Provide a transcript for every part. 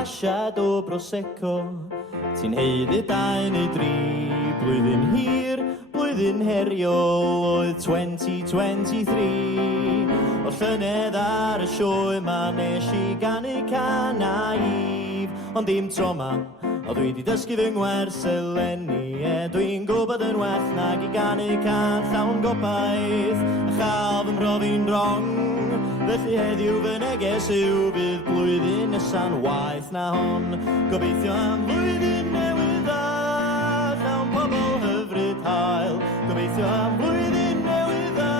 glasiad o Prosecco. Ti'n heiddi 2 neu 3 blwyddyn hir, blwyddyn heriol oedd 2023. O llynedd ar y sioe ma nes I ganu can naif, ond dim tro ma, o dwi di dysgu fy ngwers eleni. Dwi'n gwybod yn well nag I ganu can llawn gobaith, a chael fy mhrofi'n rong. Felly heddiw fy neges yw bydd blwyddyn nesa'n waith na hon. Gobeithio am flwyddyn newydd dda, llawn pobl hyfryd hael. Gobeithio am flwyddyn newydd dda,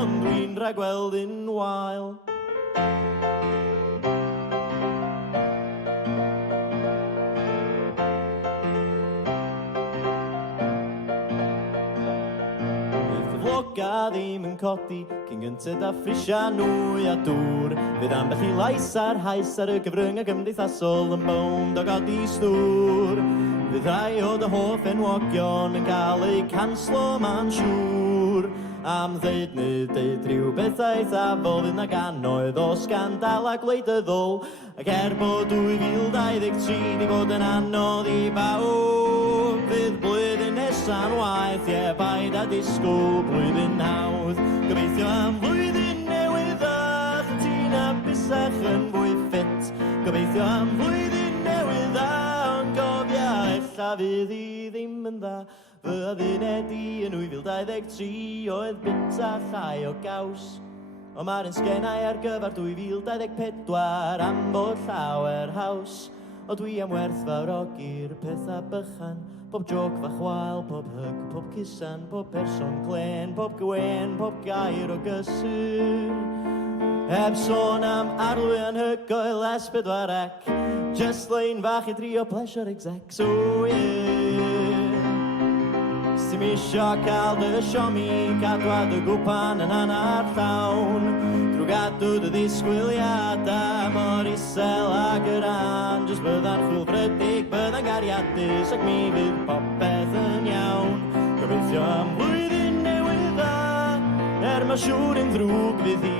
ond dwi'n rhagweld yn wael. Vloga ddim yn codi cyn gyntaf a ffrisia nwy a dŵr. Fydd ambell I lais a'r haes ar y gyfryngau gymdeithasol yn bownd o godi stŵr. Fydd rhai o dy hoff enwogion yn cael eu canslo ma'n siŵr. Am ddeud neu deud rhywbeth eithafol fydd na gannoedd o sgandal a gwleidyddol. Ac bod 2023 di bod yn anodd I bawb, fydd blwyddyn nesa'n waith, paid a disgwyl blwyddyn hawdd. Gobeithio am flwyddyn newydd dda, ti'n hapusach yn fwy ffit. Gobeithio am flwyddyn newydd dda, ond gofia ella fydd I ddim yn dda. Fy adduned I yn 2023 oedd bita llai o gaws. O mae'r un sgennau ar gyfer 2024 am bod llawer haws. O dwi am werth fawrogi'r pethau bychan, pob joc fach wael, pob hyg, pob cusan, pob person clen, pob gwen, pob gair o gysur. Heb sôn am arlwy anhygoel S4C, just lein fach I drio pleasure exec, so yeah. Sim isio cael dy siomi, cadwad y gwpan yn hannar llawn. Drwy gadw dy ddisgwyliadau mor isel ag yr an. Jyst bydda'n chwilfrydig, bydda'n gariadus, ac mi fydd popeth yn iawn. Gobeithio am flwyddyn newydd dda, ma siŵr yn ddrwg fydd Hi.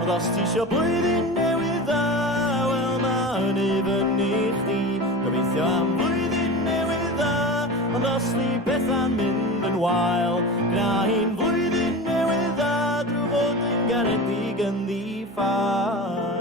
Ond os ti isio blwyddyn newydd dda, wel ma hynny fyny chdi. Gobeithio am flwyddyn newydd dda, ond os li bethau'n mynd yn wael, gna hi'n flwyddyn newydd dda, drwy fod yn garedig yn ddiffael.